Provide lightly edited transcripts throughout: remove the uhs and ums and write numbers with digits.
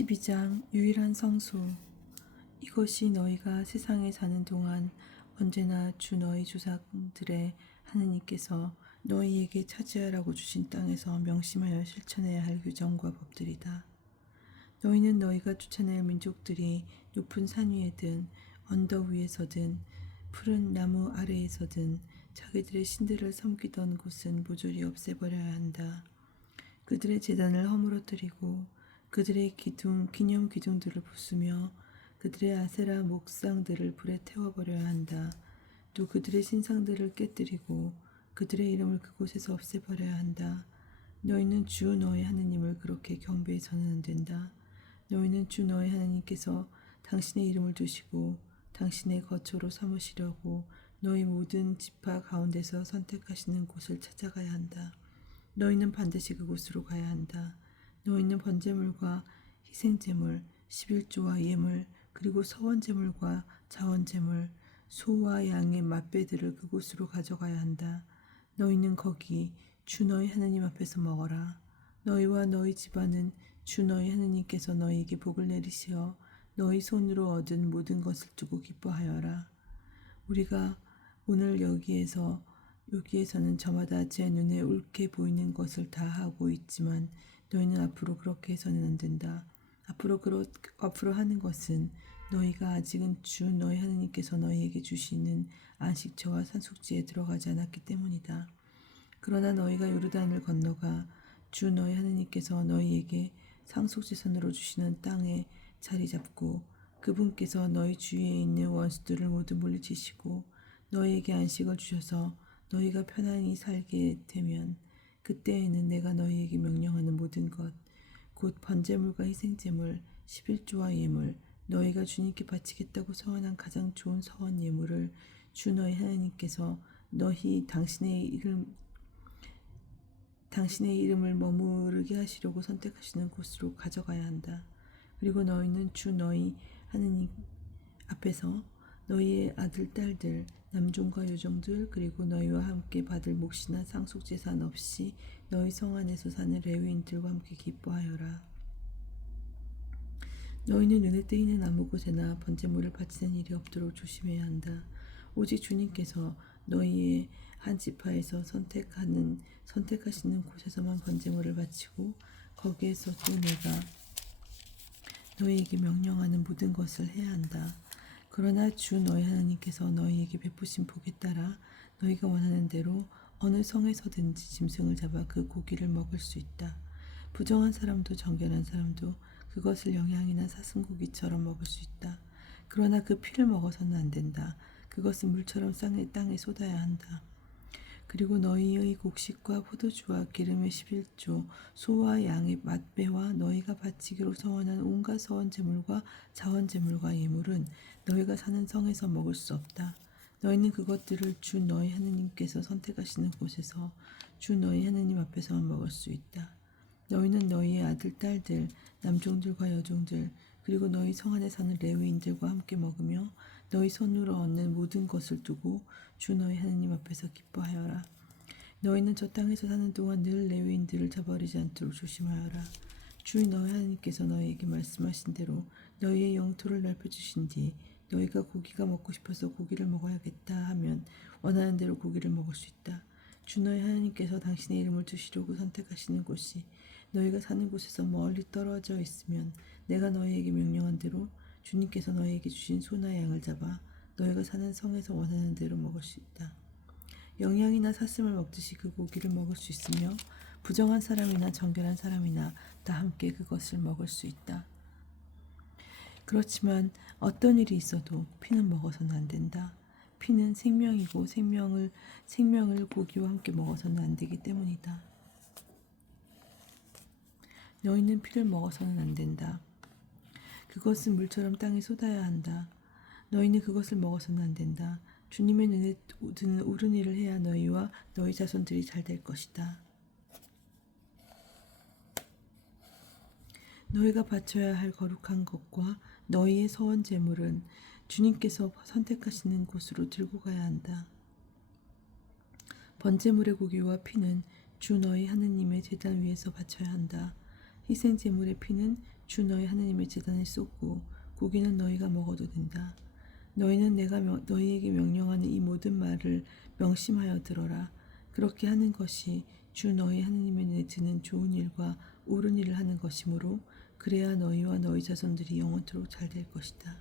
12장 유일한 성수. 이것이 너희가 세상에 사는 동안 언제나 주 너희 조상들의 하느님께서 너희에게 차지하라고 주신 땅에서 명심하여 실천해야 할 규정과 법들이다. 너희는 너희가 쫓아낼 민족들이 높은 산 위에든 언덕 위에서든 푸른 나무 아래에서든 자기들의 신들을 섬기던 곳은 모조리 없애버려야 한다. 그들의 제단을 허물어뜨리고 그들의 기념 기둥들을 부수며 그들의 아세라 목상들을 불에 태워버려야 한다. 또 그들의 신상들을 깨뜨리고 그들의 이름을 그곳에서 없애버려야 한다. 너희는 주 너희 하느님을 그렇게 경배해서는 안 된다. 너희는 주 너희 하느님께서 당신의 이름을 두시고 당신의 거처로 삼으시려고 너희 모든 지파 가운데서 선택하시는 곳을 찾아가야 한다. 너희는 반드시 그곳으로 가야 한다. 너희는 번제물과 희생제물, 11조와 예물, 그리고 서원제물과 자원제물, 소와 양의 맛배들을 그곳으로 가져가야 한다. 너희는 거기 주 너희 하느님 앞에서 먹어라. 너희와 너희 집안은 주 너희 하느님께서 너희에게 복을 내리시어 너희 손으로 얻은 모든 것을 두고 기뻐하여라. 우리가 오늘 여기에서는 저마다 제 눈에 옳게 보이는 것을 다 하고 있지만 너희는 앞으로 그렇게 해서는 안 된다. 앞으로 하는 것은 너희가 아직은 주 너희 하느님께서 너희에게 주시는 안식처와 산속지에 들어가지 않았기 때문이다. 그러나 너희가 요르단을 건너가 주 너희 하느님께서 너희에게 상속지선으로 주시는 땅에 자리 잡고 그분께서 너희 주위에 있는 원수들을 모두 물리치시고 너희에게 안식을 주셔서 너희가 편안히 살게 되면 그때에는 내가 너희에게 명령하는 모든 것, 곧 번제물과 희생제물, 11조와 예물, 너희가 주님께 바치겠다고 서원한 가장 좋은 서원 예물을 주 너희 하나님께서 당신의 이름을 머무르게 하시려고 선택하시는 곳으로 가져가야 한다. 그리고 너희는 주 너희 하느님 앞에서 너희의 아들, 딸들, 남종과 여종들, 그리고 너희와 함께 받을 몫이나 상속재산 없이 너희 성 안에서 사는 레위인들과 함께 기뻐하여라. 너희는 눈에 띄는 아무 곳에나 번제물을 바치는 일이 없도록 조심해야 한다. 오직 주님께서 너희의 한 지파에서 선택하시는 곳에서만 번제물을 바치고 거기에서도 내가 너희에게 명령하는 모든 것을 해야 한다. 그러나 주 너희 하나님께서 너희에게 베푸신 복에 따라 너희가 원하는 대로 어느 성에서든지 짐승을 잡아 그 고기를 먹을 수 있다. 부정한 사람도 정결한 사람도 그것을 영양이나 사슴고기처럼 먹을 수 있다. 그러나 그 피를 먹어서는 안 된다. 그것은 물처럼 땅에 쏟아야 한다. 그리고 너희의 곡식과 포도주와 기름의 11조, 소와 양의 맛배와 너희가 바치기로 서원한 온갖 서원제물과 자원제물과 예물은 너희가 사는 성에서 먹을 수 없다. 너희는 그것들을 주 너희 하느님께서 선택하시는 곳에서 주 너희 하느님 앞에서만 먹을 수 있다. 너희는 너희의 아들, 딸들, 남종들과 여종들, 그리고 너희 성 안에 사는 레위인들과 함께 먹으며 너희 손으로 얻는 모든 것을 두고 주 너희 하느님 앞에서 기뻐하여라. 너희는 저 땅에서 사는 동안 늘 레위인들을 저버리지 않도록 조심하여라. 주 너희 하느님께서 너희에게 말씀하신 대로 너희의 영토를 넓혀주신 뒤 너희가 고기가 먹고 싶어서 고기를 먹어야겠다 하면 원하는 대로 고기를 먹을 수 있다. 주 너희 하나님께서 당신의 이름을 두시려고 선택하시는 곳이 너희가 사는 곳에서 멀리 떨어져 있으면 내가 너희에게 명령한 대로 주님께서 너희에게 주신 소나 양을 잡아 너희가 사는 성에서 원하는 대로 먹을 수 있다. 영양이나 사슴을 먹듯이 그 고기를 먹을 수 있으며 부정한 사람이나 정결한 사람이나 다 함께 그것을 먹을 수 있다. 그렇지만 어떤 일이 있어도 피는 먹어서는 안 된다. 피는 생명이고 생명을 고기와 함께 먹어서는 안 되기 때문이다. 너희는 피를 먹어서는 안 된다. 그것은 물처럼 땅에 쏟아야 한다. 너희는 그것을 먹어서는 안 된다. 주님의 눈에 드는 옳은 일을 해야 너희와 너희 자손들이 잘 될 것이다. 너희가 바쳐야 할 거룩한 것과 너희의 서원 제물은 주님께서 선택하시는 곳으로 들고 가야 한다. 번제물의 고기와 피는 주 너희 하느님의 제단 위에서 바쳐야 한다. 희생 제물의 피는 주 너희 하느님의 제단에 쏟고 고기는 너희가 먹어도 된다. 너희는 내가 너희에게 명령하는 이 모든 말을 명심하여 들어라. 그렇게 하는 것이 주 너희 하느님의 눈에 드는 좋은 일과 옳은 일을 하는 것이므로 그래야 너희와 너희 자손들이 영원토록 잘 될 것이다.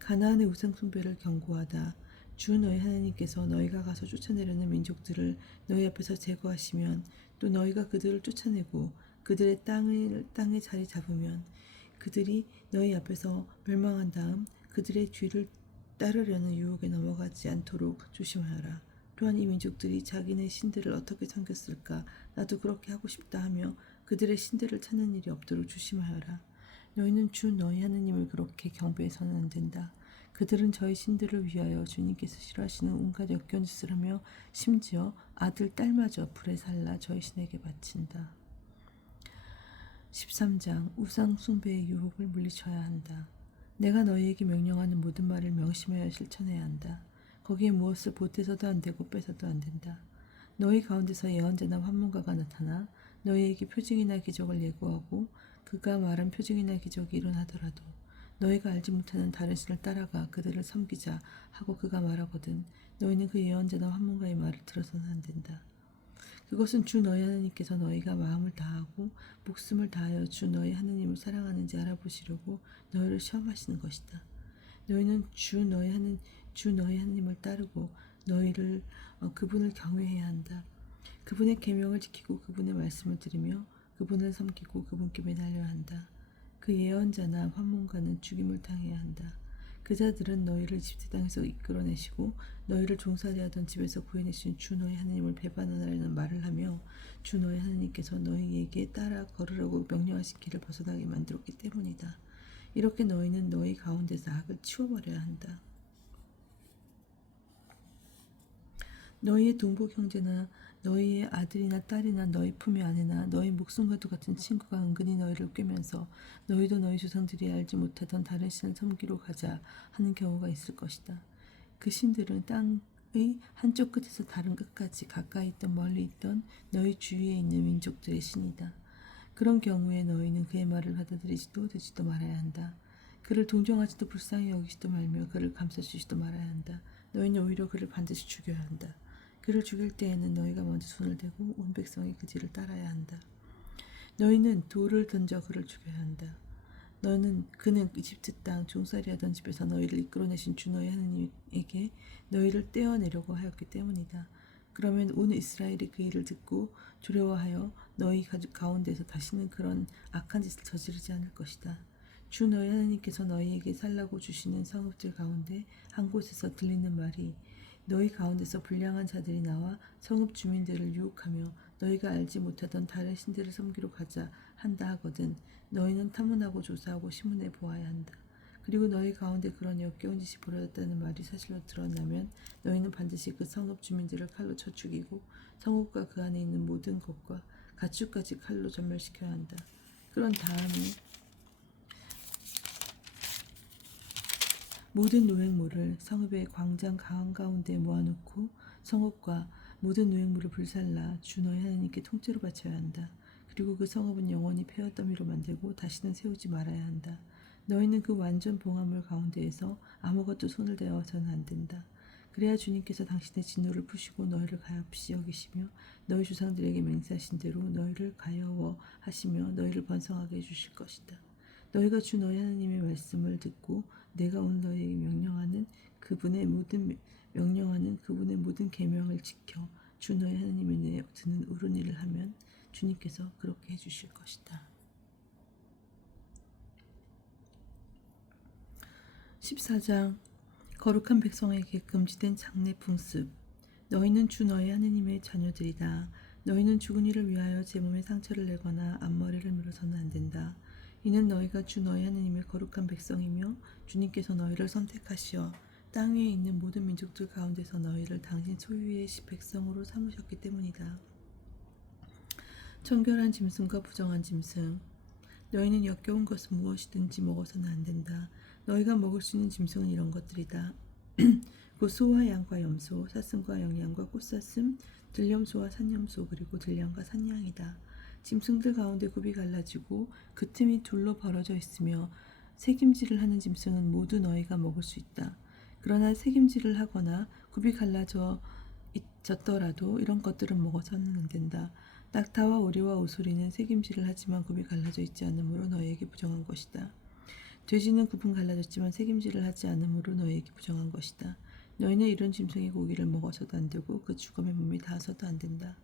가나안의 우상 숭배를 경고하다. 주 너희 하나님께서 너희가 가서 쫓아내려는 민족들을 너희 앞에서 제거하시면 또 너희가 그들을 쫓아내고 그들의 땅에 자리 잡으면 그들이 너희 앞에서 멸망한 다음 그들의 뒤를 따르려는 유혹에 넘어가지 않도록 조심하여라. 또한 이 민족들이 자기네 신들을 어떻게 섬겼을까 나도 그렇게 하고 싶다 하며 그들의 신들을 찾는 일이 없도록 조심하여라. 너희는 주 너희 하느님을 그렇게 경배해서는 안 된다. 그들은 저희 신들을 위하여 주님께서 싫어하시는 온갖 역겨운 짓을 하며 심지어 아들 딸마저 불에 살라 저희 신에게 바친다. 13장 우상 숭배의 유혹을 물리쳐야 한다. 내가 너희에게 명령하는 모든 말을 명심하여 실천해야 한다. 거기에 무엇을 보태서도 안 되고 뺏어도 안 된다. 너희 가운데서 예언자나 환문가가 나타나 너희에게 표징이나 기적을 예고하고 그가 말한 표징이나 기적이 일어나더라도 너희가 알지 못하는 다른 신을 따라가 그들을 섬기자 하고 그가 말하거든 너희는 그 예언자나 환문가의 말을 들어서는 안 된다. 그것은 주 너희 하나님께서 너희가 마음을 다하고 목숨을 다하여 주 너희 하나님을 사랑하는지 알아보시려고 너희를 시험하시는 것이다. 너희는 주 너희 하나님을 따르고 너희를 그분을 경외해야 한다. 그분의 계명을 지키고 그분의 말씀을 들으며 그분을 섬기고 그분께 매달려야 한다. 그 예언자나 환문가는 죽임을 당해야 한다. 그 자들은 너희를 이집트 땅에서 이끌어내시고 너희를 종살이 하던 집에서 구해내신 주 너희 하나님을 배반하라는 말을 하며 주 너희 하나님께서 너희에게 따라 걸으라고 명령하신 길을 벗어나게 만들었기 때문이다. 이렇게 너희는 너희 가운데서 악을 치워버려야 한다. 너희의 동복 형제나 너희의 아들이나 딸이나 너희 품의 아내나 너희 목숨과도 같은 친구가 은근히 너희를 꿰면서 너희도 너희 조상들이 알지 못하던 다른 신을 섬기러 가자 하는 경우가 있을 것이다. 그 신들은 땅의 한쪽 끝에서 다른 끝까지 가까이 있던 멀리 있던 너희 주위에 있는 민족들의 신이다. 그런 경우에 너희는 그의 말을 받아들이지도 듣지도 말아야 한다. 그를 동정하지도 불쌍히 여기지도 말며 그를 감싸주지도 말아야 한다. 너희는 오히려 그를 반드시 죽여야 한다. 그를 죽일 때에는 너희가 먼저 손을 대고 온 백성이 그 뒤를 따라야 한다. 너희는 돌을 던져 그를 죽여야 한다. 그는 이집트 땅 종살이 하던 집에서 너희를 이끌어내신 주 너희 하나님에게 너희를 떼어내려고 하였기 때문이다. 그러면 온 이스라엘이 그 일을 듣고 두려워하여 너희 가족 가운데서 다시는 그런 악한 짓을 저지르지 않을 것이다. 주 너희 하나님께서 너희에게 살라고 주시는 성읍들 가운데 한 곳에서 들리는 말이 너희 가운데서 불량한 자들이 나와 성읍 주민들을 유혹하며 너희가 알지 못하던 다른 신들을 섬기러 가자 한다 하거든 너희는 탐문하고 조사하고 신문해 보아야 한다. 그리고 너희 가운데 그런 역겨운 짓이 벌어졌다는 말이 사실로 드러나면 너희는 반드시 그 성읍 주민들을 칼로 쳐 죽이고 성읍과 그 안에 있는 모든 것과 가축까지 칼로 전멸시켜야 한다. 그런 다음에 모든 노획물을 성읍의 광장 한가운데 모아놓고 성읍과 모든 노획물을 불살라 주 너희 하나님께 통째로 바쳐야 한다. 그리고 그 성읍은 영원히 폐허 더미로 만들고 다시는 세우지 말아야 한다. 너희는 그 완전 봉화물 가운데에서 아무것도 손을 대어서는 안 된다. 그래야 주님께서 당신의 진노를 푸시고 너희를 가엾이 여기시며 너희 조상들에게 맹세하신 대로 너희를 가여워하시며 너희를 번성하게 해주실 것이다. 너희가 주 너희 하나님의 말씀을 듣고 내가 오늘 너희에게 명령하는 그분의 모든 계명을 지켜 주 너희 하나님의 눈에 드는 옳은 일을 하면 주님께서 그렇게 해주실 것이다. 14장 거룩한 백성에게 금지된 장례 풍습. 너희는 주 너희 하나님의 자녀들이다. 너희는 죽은 이를 위하여 제 몸에 상처를 내거나 앞머리를 밀어서는 안 된다. 이는 너희가 주 너희 하나님의 거룩한 백성이며 주님께서 너희를 선택하시어 땅 위에 있는 모든 민족들 가운데서 너희를 당신 소유의 백성으로 삼으셨기 때문이다. 청결한 짐승과 부정한 짐승. 너희는 역겨운 것은 무엇이든지 먹어서는 안 된다. 너희가 먹을 수 있는 짐승은 이런 것들이다. 곧 소와 양과 염소, 사슴과 영양과 꽃사슴, 들염소와 산염소, 그리고 들량과 산양이다. 짐승들 가운데 굽이 갈라지고 그 틈이 둘로 벌어져 있으며 새김질을 하는 짐승은 모두 너희가 먹을 수 있다. 그러나 새김질을 하거나 굽이 갈라져 있었더라도 이런 것들은 먹어서는 안 된다. 낙타와 오리와 오소리는 새김질을 하지만 굽이 갈라져 있지 않으므로 너희에게 부정한 것이다. 돼지는 굽은 갈라졌지만 새김질을 하지 않으므로 너희에게 부정한 것이다. 너희는 이런 짐승의 고기를 먹어서도 안 되고 그 죽음의 몸이 닿아서도 안 된다.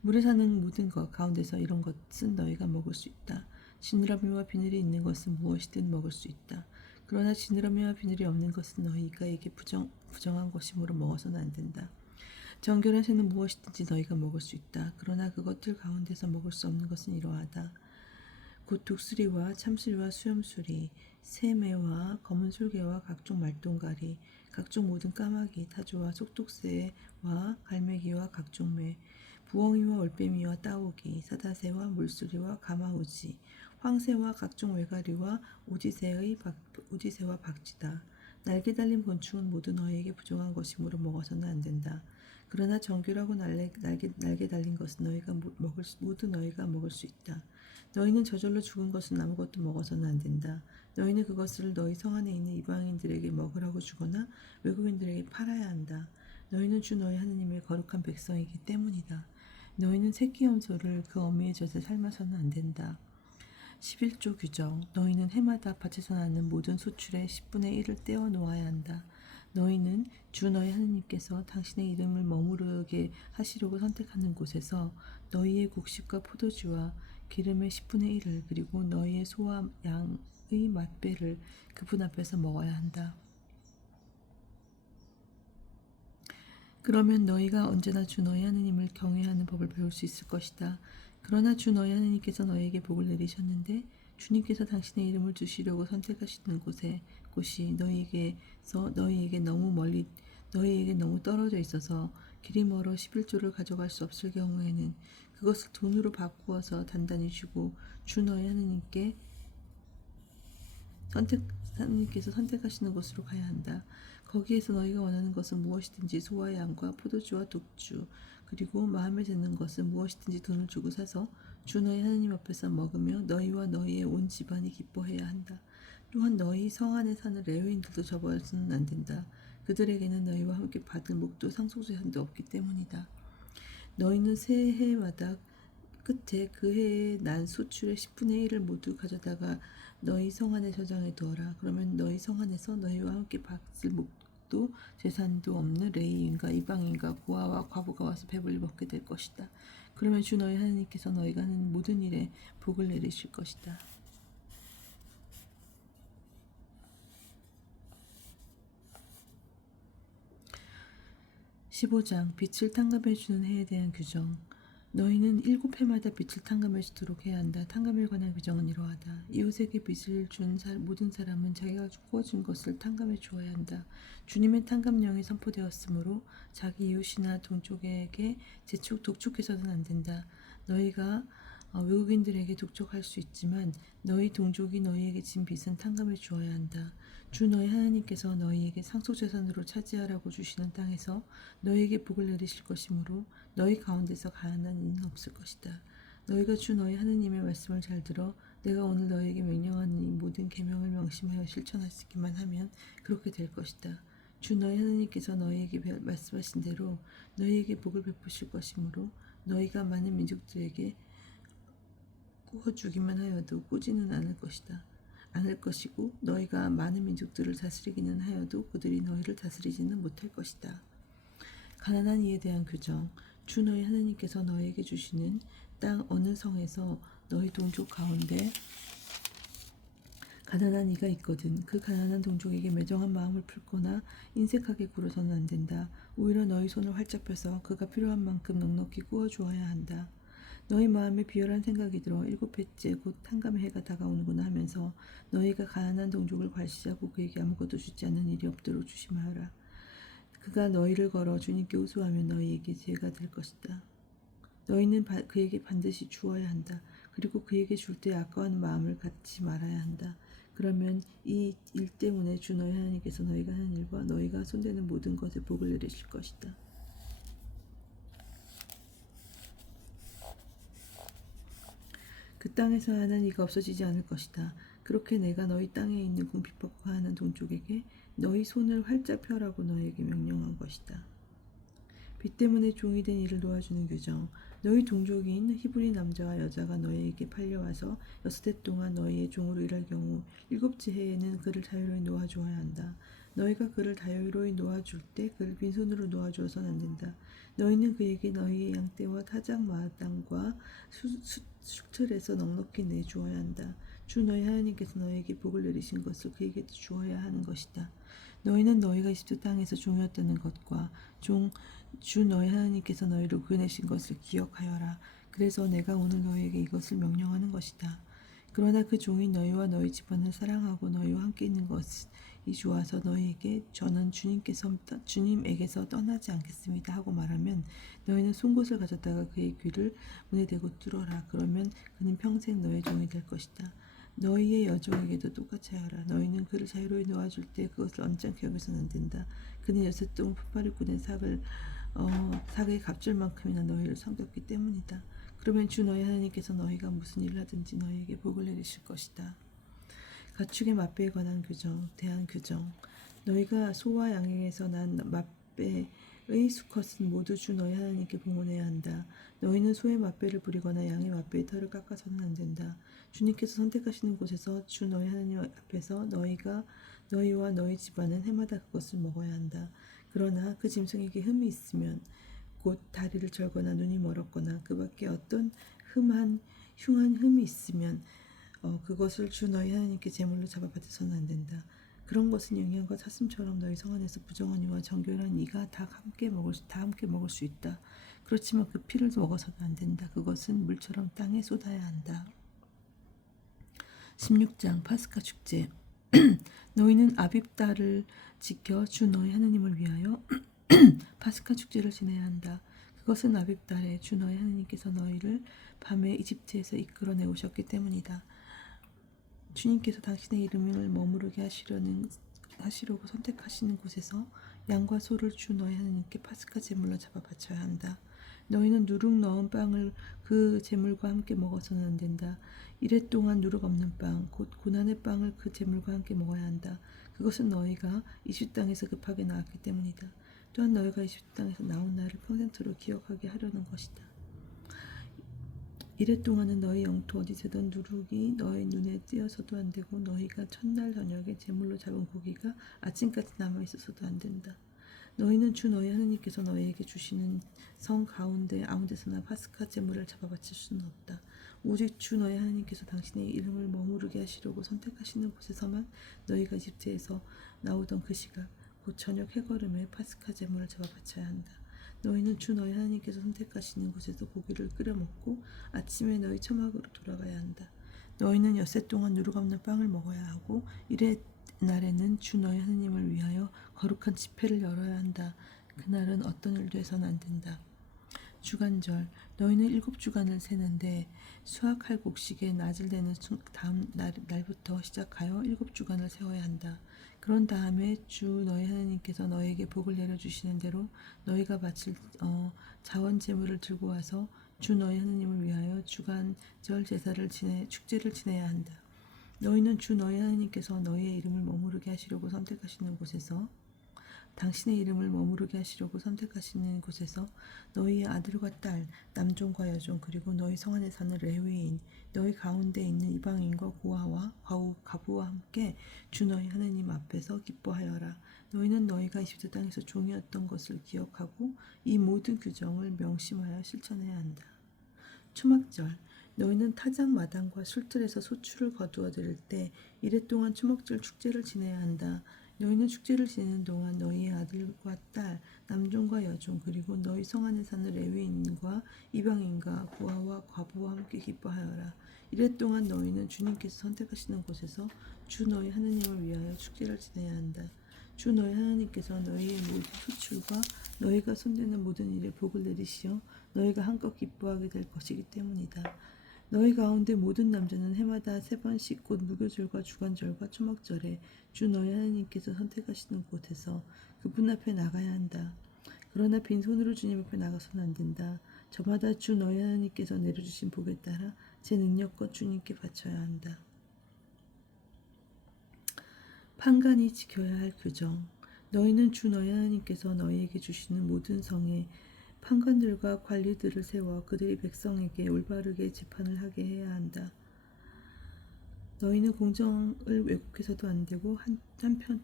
물에 사는 모든 것 가운데서 이런 것은 너희가 먹을 수 있다. 지느러미와 비늘이 있는 것은 무엇이든 먹을 수 있다. 그러나 지느러미와 비늘이 없는 것은 너희에게 부정한 것이므로 먹어서는 안 된다. 정결한 새는 무엇이든지 너희가 먹을 수 있다. 그러나 그것들 가운데서 먹을 수 없는 것은 이러하다. 곧 독수리와 참수리와 수염수리, 새매와 검은 솔개와 각종 말똥가리, 각종 모든 까마귀, 타조와 속독새와 갈매기와 각종 매, 부엉이와 올빼미와 따오기, 사다새와 물수리와 가마우지, 황새와 각종 외가리와 오지새와 박쥐다. 날개 달린 곤충은 모두 너희에게 부정한 것이므로 먹어서는 안 된다. 그러나 정결하고 날개 달린 것은 모두 너희가 먹을 수 있다. 너희는 저절로 죽은 것은 아무것도 먹어서는 안 된다. 너희는 그것을 너희 성 안에 있는 이방인들에게 먹으라고 주거나 외국인들에게 팔아야 한다. 너희는 주 너희 하느님의 거룩한 백성이기 때문이다. 너희는 새끼 염소를 그 어미의 젖에 삶아서는 안 된다. 11조 규정. 너희는 해마다 밭에서 나는 모든 소출의 10분의 1을 떼어 놓아야 한다. 너희는 주 너희 하느님께서 당신의 이름을 머무르게 하시려고 선택하는 곳에서 너희의 곡식과 포도주와 기름의 10분의 1을 그리고 너희의 소와 양의 맛배를 그분 앞에서 먹어야 한다. 그러면 너희가 언제나 주 너희 하느님을 경외하는 법을 배울 수 있을 것이다. 그러나 주 너희 하느님께서 너희에게 복을 내리셨는데 주님께서 당신의 이름을 두시려고 선택하시는 곳이 너희에게 너무 떨어져 있어서 길이 멀어 11조를 가져갈 수 없을 경우에는 그것을 돈으로 바꾸어서 단단히 주고 주 너희 하느님께서 선택하시는 곳으로 가야 한다. 거기에서 너희가 원하는 것은 무엇이든지 소와 양과 포도주와 독주 그리고 마음에 드는 것은 무엇이든지 돈을 주고 사서 주 너희 하느님 앞에서 먹으며 너희와 너희의 온 집안이 기뻐해야 한다. 또한 너희 성 안에 사는 레위인들도 저버려서는 안 된다. 그들에게는 너희와 함께 받을 목도 상속재산도 없기 때문이다. 너희는 새 해마다 끝에 그 해에 난 소출의 10분의 1을 모두 가져다가 너희 성 안에 저장해 두어라. 그러면 너희 성 안에서 너희와 함께 받을 목도 재산도 없는 레위인과 이방인과 고아와 과부가 와서 배불리 먹게 될 것이다. 그러면 주 너희 하나님께서 너희가 하는 모든 일에 복을 내리실 것이다. 15장 빛을 탕감해 주는 해에 대한 규정. 너희는 7해마다 빛을 탕감해 주도록 해야 한다. 탕감에 관한 규정은 이러하다. 이웃에게 빛을 준 모든 사람은 자기가 구워준 것을 탕감해 주어야 한다. 주님의 탕감령이 선포되었으므로 자기 이웃이나 동족에게 독촉해서는 안 된다. 너희가 외국인들에게 독촉할 수 있지만 너희 동족이 너희에게 진 빚은 탕감해 주어야 한다. 주 너희 하나님께서 너희에게 상속재산으로 차지하라고 주시는 땅에서 너희에게 복을 내리실 것이므로 너희 가운데서 가난한 이는 없을 것이다. 너희가 주 너희 하느님의 말씀을 잘 들어 내가 오늘 너희에게 명령하는 이 모든 계명을 명심하여 실천하시기만 하면 그렇게 될 것이다. 주 너희 하느님께서 너희에게 말씀하신 대로 너희에게 복을 베푸실 것이므로 너희가 많은 민족들에게 꾸어주기만 하여도 꾸지는 않을 것이고 너희가 많은 민족들을 다스리기는 하여도 그들이 너희를 다스리지는 못할 것이다. 가난한 이에 대한 규정. 주 너희 하나님께서 너희에게 주시는 땅 어느 성에서 너희 동족 가운데 가난한 이가 있거든 그 가난한 동족에게 매정한 마음을 품거나 인색하게 굴어서는 안 된다. 오히려 너희 손을 활짝 펴서 그가 필요한 만큼 넉넉히 구워 주어야 한다. 너희 마음에 비열한 생각이 들어 7해째 곧 탕감의 해가 다가오는구나 하면서 너희가 가난한 동족을 괄시하고 그에게 아무것도 주지 않는 일이 없도록 조심하여라. 그가 너희를 걸어 주님께 호소하면 너희에게 죄가 될 것이다. 너희는 그에게 반드시 주어야 한다. 그리고 그에게 줄 때 아까워하는 마음을 갖지 말아야 한다. 그러면 이 일 때문에 주 너희 하나님께서 너희가 하는 일과 너희가 손대는 모든 것에 복을 내리실 것이다. 그 땅에서 하는 이가 없어지지 않을 것이다. 그렇게 내가 너희 땅에 있는 궁핍하고 가난한 동족에게 너희 손을 활짝 펴라고 너희에게 명령한 것이다. 빚 때문에 종이 된 이를 놓아주는 규정. 너희 동족인 히브리 남자와 여자가 너희에게 팔려와서 6해 동안 너희의 종으로 일할 경우 7째 해에는 그를 자유로이 놓아주어야 한다. 너희가 그를 자유로이 놓아줄 때 그를 빈손으로 놓아주어서는 안 된다. 너희는 그에게 너희의 양떼와 타작 마당과 수틀에서 넉넉히 내주어야 한다. 주 너희 하나님께서 너희에게 복을 내리신 것을 그에게 주어야 하는 것이다. 너희는 너희가 이집트 땅에서 종이었다는 것과 주 너희 하나님께서 너희를 구해내신 것을 기억하여라. 그래서 내가 오늘 너희에게 이것을 명령하는 것이다. 그러나 그 종이 너희와 너희 집안을 사랑하고 너희와 함께 있는 것이 좋아서 너희에게 저는 주님에게서 떠나지 않겠습니다 하고 말하면 너희는 송곳을 가졌다가 그의 귀를 문에 대고 뚫어라. 그러면 그는 평생 너의 종이 될 것이다. 너희의 여종에게도 똑같이 하여라. 너희는 그를 자유로이 놓아줄 때 그것을 언짢게 여겨서는 안 된다. 그는 6해 동안 풋발을 꾸는 삭의 갑절만큼이나 너희를 섬겼기 때문이다. 그러면 주 너희 하나님께서 너희가 무슨 일을 하든지 너희에게 복을 내리실 것이다. 가축의 맛배에 관한 규정, 대한 규정. 너희가 소와 양에게서 난 맛배의 수컷은 모두 주 너희 하나님께 봉헌해야 한다. 너희는 소의 맛배를 부리거나 양의 맛배의 털을 깎아서는 안 된다. 주님께서 선택하시는 곳에서 주 너희 하나님 앞에서 너희와 너희 집안은 해마다 그것을 먹어야 한다. 그러나 그 짐승에게 흠이 있으면 곧 다리를 절거나 눈이 멀었거나 그 밖에 어떤 흉한 흠이 있으면 그것을 주 너희 하나님께 제물로 잡아받아서는 안 된다. 그런 것은 영양과 사슴처럼 너희 성 안에서 부정한 이와 정결한 이가 다 함께 먹을 수 있다. 그렇지만 그 피를 먹어서는 안 된다. 그것은 물처럼 땅에 쏟아야 한다. 16장 파스카 축제. 너희는 아빕달을 지켜 주 너희 하나님을 위하여 파스카 축제를 지내야 한다. 그것은 아빕달에 주 너희 하나님께서 너희를 밤에 이집트에서 이끌어내 오셨기 때문이다. 주님께서 당신의 이름을 머무르게 하시려고 선택하시는 곳에서 양과 소를 주 너희 하나님께 파스카 제물로 잡아 바쳐야 한다. 너희는 누룩 넣은 빵을 그 제물과 함께 먹어서는 안 된다. 이래 동안 누룩 없는 빵, 곧 고난의 빵을 그 제물과 함께 먹어야 한다. 그것은 너희가 이집트 땅에서 급하게 나왔기 때문이다. 또한 너희가 이집트 땅에서 나온 날을 평생토록 기억하게 하려는 것이다. 이래 동안은 너희 영토 어디서든 누룩이 너희 눈에 띄어서도 안 되고 너희가 첫날 저녁에 제물로 잡은 고기가 아침까지 남아있어서도 안 된다. 너희는 주 너희 하나님께서 너희에게 주시는 성 가운데 아무 데서나 파스카 제물을 잡아 바칠 수는 없다. 오직 주 너희 하나님께서 당신의 이름을 머무르게 하시려고 선택하시는 곳에서만 너희가 이집트에서 나오던 그 시각 곧 저녁 해걸음에 파스카 제물을 잡아 바쳐야 한다. 너희는 주 너희 하나님께서 선택하시는 곳에서 고기를 끓여 먹고 아침에 너희 처막으로 돌아가야 한다. 너희는 6해 동안 누룩 없는 빵을 먹어야 하고 이래 날에는 주 너희 하나님을 위하여 거룩한 집회를 열어야 한다. 그날은 어떤 일도 해서는 안 된다. 주간절. 너희는 7주간을 세는데 수확할 곡식에 낫을 내는 다음 날부터 시작하여 7주간을 세워야 한다. 그런 다음에 주 너희 하나님께서 너희에게 복을 내려주시는 대로 너희가 바칠 자원 제물을 들고 와서 주 너희 하나님을 위하여 주간절 축제를 지내야 한다. 너희는 주 너희 하나님께서 너희의 이름을 머무르게 하시려고 선택하시는 곳에서 당신의 이름을 머무르게 하시려고 선택하시는 곳에서 너희의 아들과 딸, 남종과 여종, 그리고 너희 성 안에 사는 레위인, 너희 가운데 있는 이방인과 고아와 과부와 함께 주 너희 하나님 앞에서 기뻐하여라. 너희는 너희가 이집트 땅에서 종이었던 것을 기억하고 이 모든 규정을 명심하여 실천해야 한다. 초막절. 너희는 타작 마당과 술틀에서 소출을 거두어 들일 때 이래 동안 초막절 축제를 지내야 한다. 너희는 축제를 지내는 동안 너희의 아들과 딸, 남종과 여종, 그리고 너희 성 안에 사는 레위인과 이방인과 고아와 과부와 함께 기뻐하여라. 이래 동안 너희는 주님께서 선택하시는 곳에서 주 너희 하나님을 위하여 축제를 지내야 한다. 주 너희 하나님께서 너희의 모든 소출과 너희가 손대는 모든 일에 복을 내리시어 너희가 한껏 기뻐하게 될 것이기 때문이다. 너희 가운데 모든 남자는 해마다 3번씩 곧 무교절과 주간절과 초막절에 주 너희 하나님께서 선택하시는 곳에서 그분 앞에 나가야 한다. 그러나 빈손으로 주님 앞에 나가서는 안 된다. 저마다 주 너희 하나님께서 내려주신 복에 따라 제 능력껏 주님께 바쳐야 한다. 판간이 지켜야 할 규정. 너희는 주 너희 하나님께서 너희에게 주시는 모든 성에 판관들과 관리들을 세워 그들이 백성에게 올바르게 재판을 하게 해야 한다. 너희는 공정을 왜곡해서도 안 되고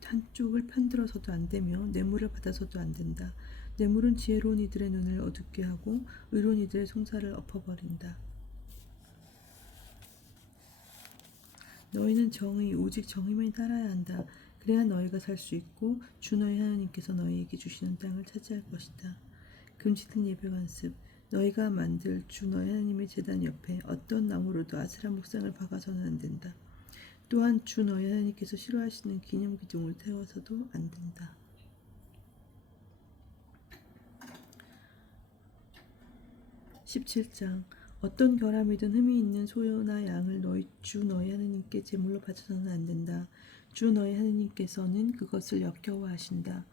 한쪽을 편들어서도 안 되며 뇌물을 받아서도 안 된다. 뇌물은 지혜로운 이들의 눈을 어둡게 하고 의로운 이들의 송사를 엎어버린다. 너희는 정의 오직 정의만 따라야 한다. 그래야 너희가 살 수 있고 주 너희 하나님께서 너희에게 주시는 땅을 차지할 것이다. 금지된 예배 관습. 너희가 만들 주 너희 하나님의 제단 옆에 어떤 나무로도 아스라 목상을 박아서는 안 된다. 또한 주 너희 하나님께서 싫어하시는 기념 기둥을 태워서도 안 된다. 17장. 어떤 결함이든 흠이 있는 소나 양을 주 너희 하나님께 제물로 바쳐서는 안 된다. 주 너희 하나님께서는 그것을 역겨워하신다.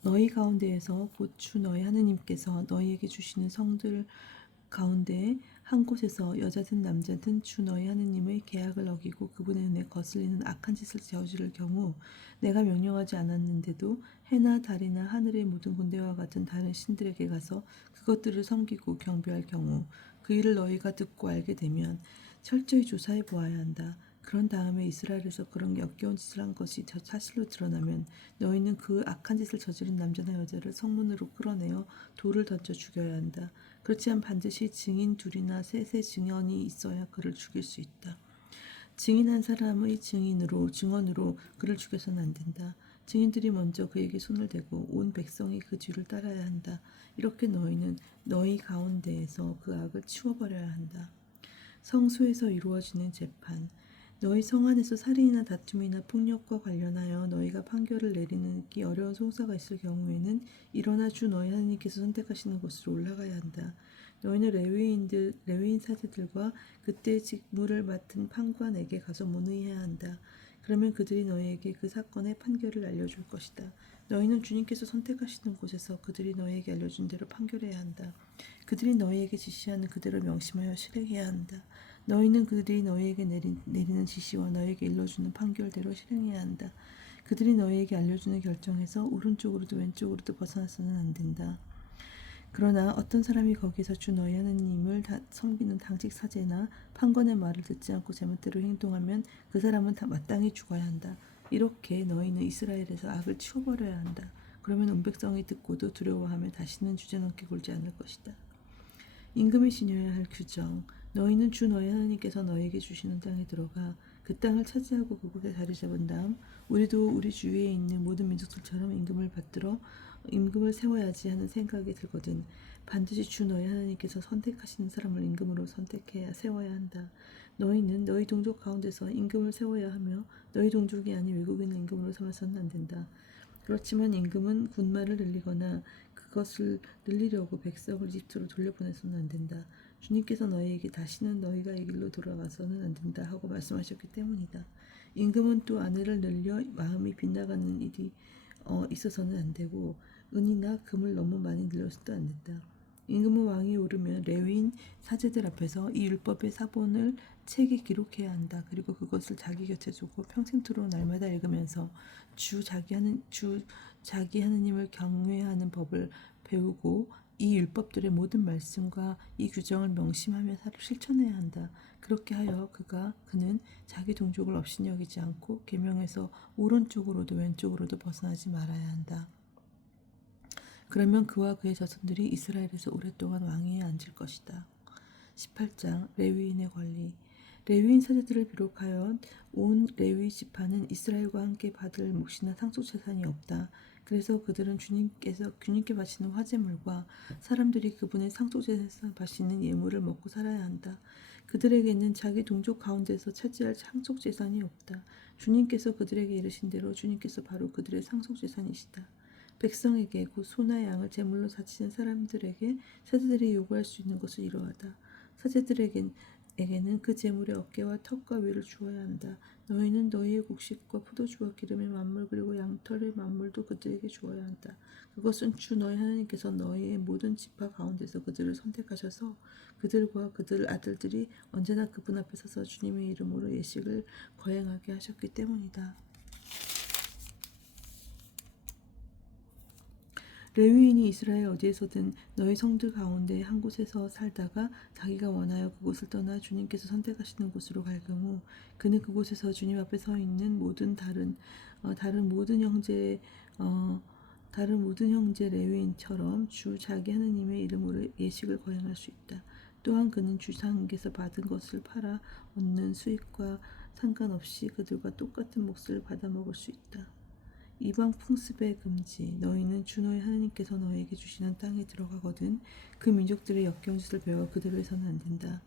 너희 가운데에서 곧 주 너희 하나님께서 너희에게 주시는 성들 가운데 한 곳에서 여자든 남자든 주 너희 하나님의 계약을 어기고 그분의 눈에 거슬리는 악한 짓을 저지를 경우 내가 명령하지 않았는데도 해나 달이나 하늘의 모든 군대와 같은 다른 신들에게 가서 그것들을 섬기고 경배할 경우 그 일을 너희가 듣고 알게 되면 철저히 조사해 보아야 한다. 그런 다음에 이스라엘에서 그런 역겨운 짓을 한 것이 사실로 드러나면 너희는 그 악한 짓을 저지른 남자나 여자를 성문으로 끌어내어 돌을 던져 죽여야 한다. 그렇지 않으면 반드시 증인 둘이나 셋의 증언이 있어야 그를 죽일 수 있다. 증인한 사람의 증언으로 그를 죽여서는 안 된다. 증인들이 먼저 그에게 손을 대고 온 백성이 그 뒤를 따라야 한다. 이렇게 너희는 너희 가운데에서 그 악을 치워버려야 한다. 성소에서 이루어지는 재판. 너희 성 안에서 살인이나 다툼이나 폭력과 관련하여 너희가 판결을 내리기 어려운 송사가 있을 경우에는 일어나 주 너희 하나님께서 선택하시는 곳으로 올라가야 한다. 너희는 레위인 사제들과 그때 직무를 맡은 판관에게 가서 문의해야 한다. 그러면 그들이 너희에게 그 사건의 판결을 알려줄 것이다. 너희는 주님께서 선택하시는 곳에서 그들이 너희에게 알려준 대로 판결해야 한다. 그들이 너희에게 지시하는 그대로 명심하여 실행해야 한다. 너희는 그들이 너희에게 내리는 지시와 너희에게 일러주는 판결대로 실행해야 한다. 그들이 너희에게 알려주는 결정에서 오른쪽으로도 왼쪽으로도 벗어나서는 안 된다. 그러나 어떤 사람이 거기서 주 너희 하나님을 섬기는 당직 사제나 판관의 말을 듣지 않고 제멋대로 행동하면 그 사람은 마땅히 죽어야 한다. 이렇게 너희는 이스라엘에서 악을 치워버려야 한다. 그러면 온 백성이 듣고도 두려워하며 다시는 주제넘게 굴지 않을 것이다. 임금이 지녀야 할 규정. 너희는 주 너희 하나님께서 너희에게 주시는 땅에 들어가 그 땅을 차지하고 그곳에 자리 잡은 다음 우리도 우리 주위에 있는 모든 민족들처럼 임금을 세워야지 하는 생각이 들거든 반드시 주 너희 하나님께서 선택하시는 사람을 임금으로 세워야 한다. 너희는 너희 동족 가운데서 임금을 세워야 하며 너희 동족이 아닌 외국인을 임금으로 삼아서는 안 된다. 그렇지만 임금은 군마를 늘리거나 그것을 늘리려고 백성을 이집트로 돌려보내서는 안 된다. 주님께서 너희에게 다시는 너희가 이 길로 돌아가서는 안 된다 하고 말씀하셨기 때문이다. 임금은 또 아내를 늘려 마음이 빗나가는 일이 있어서는 안 되고 은이나 금을 너무 많이 늘려서도 안 된다. 임금은 왕이 오르면 레위인 사제들 앞에서 이 율법의 사본을 책에 기록해야 한다. 그리고 그것을 자기 곁에 두고 평생토록 날마다 읽으면서 자기 하느님을 경외하는 법을 배우고 이 율법들의 모든 말씀과 이 규정을 명심하며 실천해야 한다. 그렇게 하여 그는 자기 동족을 업신여기지 않고 계명에서 오른쪽으로도 왼쪽으로도 벗어나지 말아야 한다. 그러면 그와 그의 자손들이 이스라엘에서 오랫동안 왕위에 앉을 것이다. 18장 레위인의 권리. 레위인 사제들을 비롯하여 온 레위 지파는 이스라엘과 함께 받을 몫이나 상속 재산이 없다. 그래서 그들은 주님께 바치는 화제물과 사람들이 그분의 상속 재산 바치는 예물을 먹고 살아야 한다. 그들에게는 자기 동족 가운데서 차지할 상속 재산이 없다. 주님께서 그들에게 이르신 대로 주님께서 바로 그들의 상속 재산이시다. 백성에게 곧 소나 양을 제물로 바치는 사람들에게 사제들이 요구할 수 있는 것은 이러하다. 사제들에겐 에게는 그 제물의 어깨와 턱과 위를 주어야 한다. 너희는 너희의 곡식과 포도주와 기름의 만물 그리고 양털의 만물도 그들에게 주어야 한다. 그것은 주 너희 하나님께서 너희의 모든 지파 가운데서 그들을 선택하셔서 그들과 그들 아들들이 언제나 그분 앞에 서서 주님의 이름으로 예식을 거행하게 하셨기 때문이다. 레위인이 이스라엘 어디에서든 너희 성들 가운데 한 곳에서 살다가 자기가 원하여 그곳을 떠나 주님께서 선택하시는 곳으로 갈 경우 그는 그곳에서 주님 앞에 서 있는 다른 모든 형제 레위인처럼 주 자기 하느님의 이름으로 예식을 거행할 수 있다. 또한 그는 주상에게서 받은 것을 팔아 얻는 수익과 상관없이 그들과 똑같은 몫을 받아 먹을 수 있다. 이방 풍습의 금지. 너희는 주 너희 하나님께서 너희에게 주시는 땅에 들어가거든 그 민족들의 역겨운 짓을 배워 그대로 해서는 안 된다.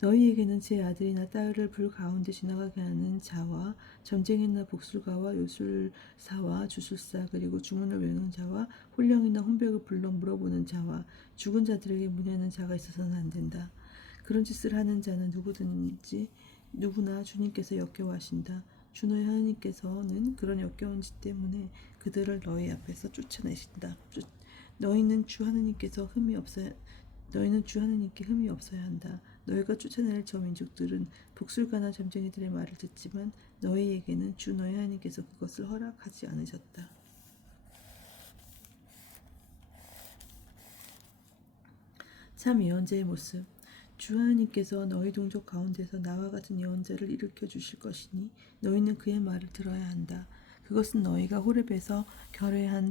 너희에게는 제 아들이나 딸을 불 가운데 지나가게 하는 자와 점쟁이나 복술가와 요술사와 주술사 그리고 주문을 외우는 자와 홀령이나 혼백을 불러 물어보는 자와 죽은 자들에게 문의하는 자가 있어서는 안 된다. 그런 짓을 하는 자는 누구나 주님께서 역겨워하신다. 주 너희 하나님께서는 그런 역겨운 짓 때문에 그들을 너희 앞에서 쫓아내신다. 너희는 주 하나님께 흠이 없어야 한다. 너희가 쫓아낼 저 민족들은 복술가나 점쟁이들의 말을 듣지만 너희에게는 주 너희 하나님께서 그것을 허락하지 않으셨다. 참 예언자의 모습. 주 하나님께서 너희 동족 가운데서 나와 같은 예언자를 일으켜 주실 것이니 너희는 그의 말을 들어야 한다. 그것은 너희가 호렙에서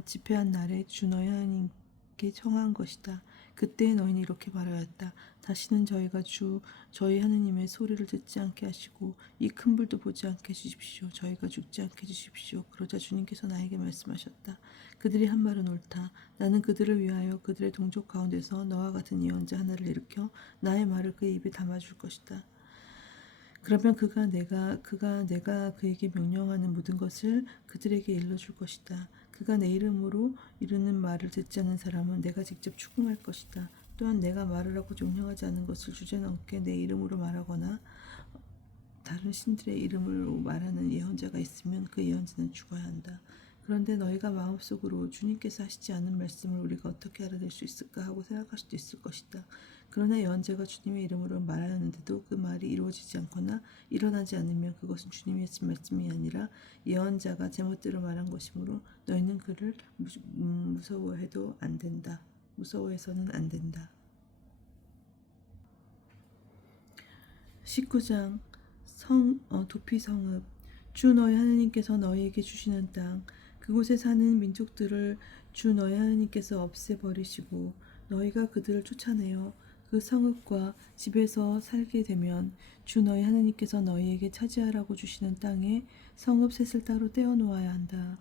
집회한 날에 주 너희 하나님께 청한 것이다. 그때 너희는 이렇게 말하였다. 다시는 저희가 저희 하느님의 소리를 듣지 않게 하시고 이 큰 불도 보지 않게 해주십시오. 저희가 죽지 않게 해주십시오. 그러자 주님께서 나에게 말씀하셨다. 그들이 한 말은 옳다. 나는 그들을 위하여 그들의 동족 가운데서 너와 같은 예언자 하나를 일으켜 나의 말을 그의 입에 담아줄 것이다. 그러면 내가 그에게 명령하는 모든 것을 그들에게 일러줄 것이다. 그가 내 이름으로 이르는 말을 듣지 않는 사람은 내가 직접 추궁할 것이다. 또한 내가 말을 하고 종령하지 않은 것을 주제넘게 내 이름으로 말하거나 다른 신들의 이름으로 말하는 예언자가 있으면 그 예언자는 죽어야 한다. 그런데 너희가 마음속으로 주님께서 하시지 않은 말씀을 우리가 어떻게 알아낼 수 있을까 하고 생각할 수도 있을 것이다. 그러나 예언자가 주님의 이름으로 말하였는데도 그 말이 이루어지지 않거나 일어나지 않으면 그것은 주님이 하신 말씀이 아니라 예언자가 제멋대로 말한 것이므로 너희는 그를 무서워해도 안 된다. 무서워해서는 안 된다. 19장 도피 성읍. 주 너희 하나님께서 너희에게 주시는 땅 그곳에 사는 민족들을 주 너희 하나님께서 없애버리시고 너희가 그들을 쫓아내어 그 성읍과 집에서 살게 되면 주 너희 하나님께서 너희에게 차지하라고 주시는 땅에 성읍 셋을 따로 떼어 놓아야 한다.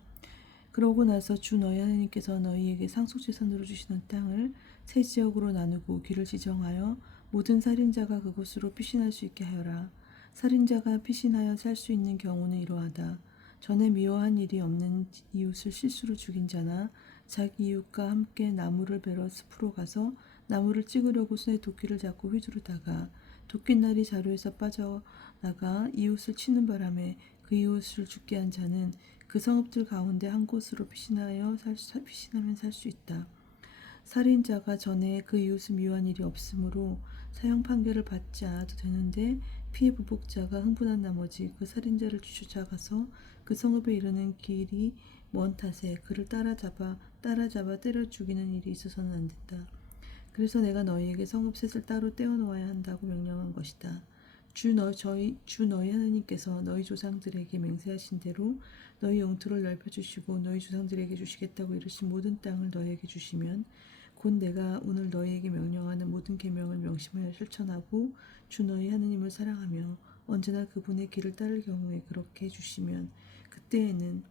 그러고 나서 주 너희 하나님께서 너희에게 상속재산으로 주시는 땅을 세 지역으로 나누고 길을 지정하여 모든 살인자가 그곳으로 피신할 수 있게 하여라. 살인자가 피신하여 살 수 있는 경우는 이러하다. 전에 미워한 일이 없는 이웃을 실수로 죽인 자나 자기 이웃과 함께 나무를 베러 숲으로 가서 나무를 찍으려고 손에 도끼를 잡고 휘두르다가 도끼날이 자루에서 빠져나가 이웃을 치는 바람에 그 이웃을 죽게 한 자는 그 성읍들 가운데 한 곳으로 피신하면 살 수 있다. 살인자가 전에 그 이웃을 미워한 일이 없으므로 사형 판결을 받지 않아도 되는데 피해 보복자가 흥분한 나머지 그 살인자를 쫓아가서 그 성읍에 이르는 길이 먼 탓에 그를 따라잡아 때려 죽이는 일이 있어서는 안 된다. 그래서 내가 너희에게 성읍 셋을 따로 떼어 놓아야 한다고 명령한 것이다. 주 너희 하나님께서 너희 조상들에게 맹세하신 대로 너희 영토를 넓혀주시고 너희 조상들에게 주시겠다고 이르신 모든 땅을 너희에게 주시면 곧 내가 오늘 너희에게 명령하는 모든 계명을 명심하여 실천하고 주 너희 하나님을 사랑하며 언제나 그분의 길을 따를 경우에 그렇게 해주시면 그때에는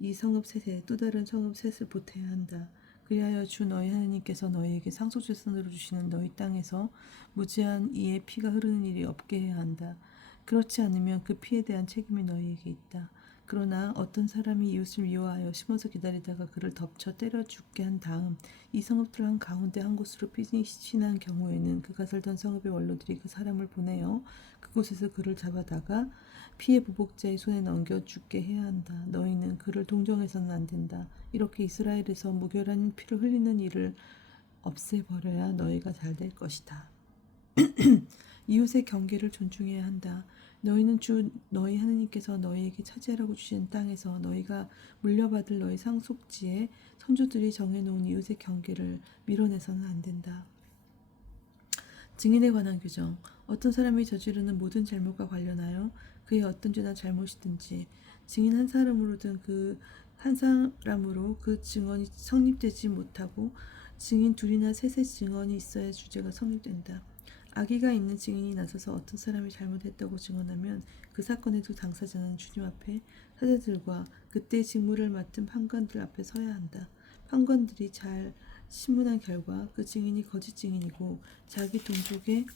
이 성읍 셋에 또 다른 성읍 셋을 보태야 한다. 그리하여 주 너희 하나님께서 너희에게 상속재산으로 주시는 너희 땅에서 무지한 이의 피가 흐르는 일이 없게 해야 한다. 그렇지 않으면 그 피에 대한 책임이 너희에게 있다. 그러나 어떤 사람이 이웃을 미워하여 심어서 기다리다가 그를 덮쳐 때려 죽게 한 다음 이 성읍들 한 가운데 한 곳으로 피신한 경우에는 그가 살던 성읍의 원로들이 그 사람을 보내어 그곳에서 그를 잡아다가 피해 보복자의 손에 넘겨 죽게 해야 한다. 너희는 그를 동정해서는 안 된다. 이렇게 이스라엘에서 무결한 피를 흘리는 일을 없애버려야 너희가 잘 될 것이다. 이웃의 경계를 존중해야 한다. 너희는 주 너희 하느님께서 너희에게 차지하라고 주신 땅에서 너희가 물려받을 너희 상속지에 선조들이 정해놓은 이웃의 경계를 밀어내서는 안 된다. 증인에 관한 규정. 어떤 사람이 저지르는 모든 잘못과 관련하여 그의 어떤 죄나 잘못이든지 증인 한 사람으로든 그 한 사람으로 그 증언이 성립되지 못하고 증인 둘이나 셋의 증언이 있어야 주제가 성립된다. 악의가 있는 증인이 나서서 어떤 사람이 잘못했다고 증언하면 그 사건의 두 당사자는 주님 앞에 사제들과 그때 직무를 맡은 판관들 앞에 서야 한다. 판관들이 잘 신문한 결과 그 증인이 거짓 증인이고 자기 동족에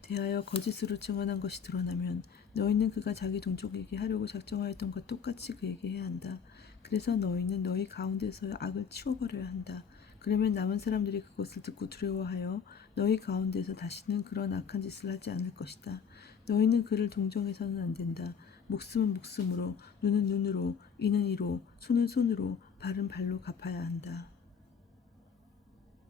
대하여 거짓으로 증언한 것이 드러나면 너희는 그가 자기 동족에게 하려고 작정하였던 것과 똑같이 그에게 해야 한다. 그래서 너희는 너희 가운데서 악을 치워버려야 한다. 그러면 남은 사람들이 그것을 듣고 두려워하여 너희 가운데서 다시는 그런 악한 짓을 하지 않을 것이다. 너희는 그를 동정해서는 안 된다. 목숨은 목숨으로, 눈은 눈으로, 이는 이로, 손은 손으로, 발은 발로 갚아야 한다.